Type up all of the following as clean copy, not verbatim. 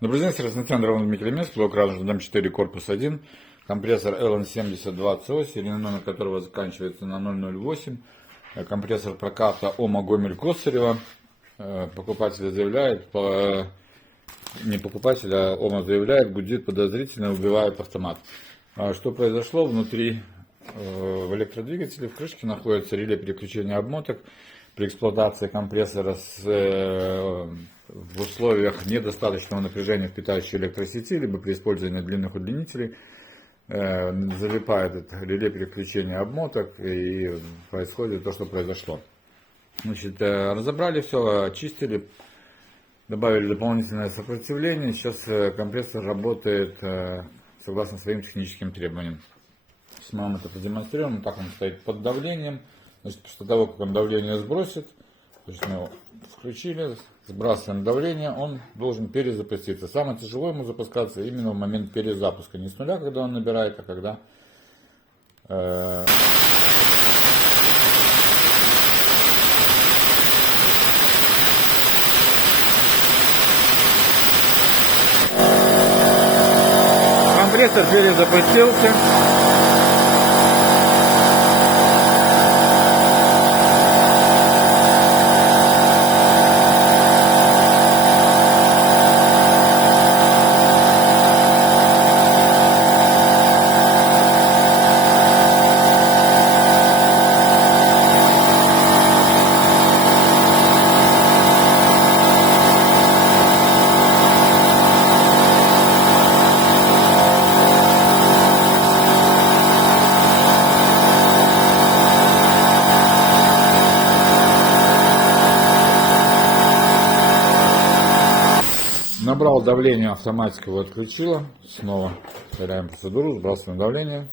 Добрый день, разноцентровый микромес, блок Ражен М4, корпус 1, компрессор LN72CO, серийный номер которого заканчивается на 008, компрессор проката ОМА Гомель-Косарева. Покупатель заявляет, не покупатель, а ОМА заявляет, гудит подозрительно, убивает автомат. Что произошло? Внутри в электродвигателе в крышке находится реле переключения обмоток. При эксплуатации компрессора в условиях недостаточного напряжения в питающей электросети, либо при использовании длинных удлинителей, залипает это реле переключения обмоток и происходит то, что произошло. Значит, разобрали все, очистили, добавили дополнительное сопротивление. Сейчас компрессор работает согласно своим техническим требованиям. Сейчас мы вам это продемонстрируем. Так он стоит под давлением. Значит, после того, как он давление сбросит, то есть мы его включили, сбрасываем давление, он должен перезапуститься. Самое тяжело ему запускаться именно в момент перезапуска. Не с нуля, когда он набирает, а когда компрессор перезапустился. Набрал давление, автоматика его отключила. Снова повторяем процедуру, сбрасываем давление.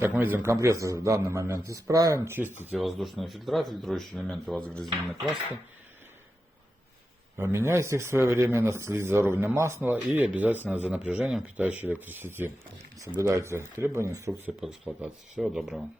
Как мы видим, компрессор в данный момент исправен. Чистите воздушные фильтра, фильтрующие элементы у вас загрязнены краской. Меняйте их своевременно, следите за уровнем масла и обязательно за напряжением питающей электросети. Соблюдайте требования, инструкции по эксплуатации. Всего доброго.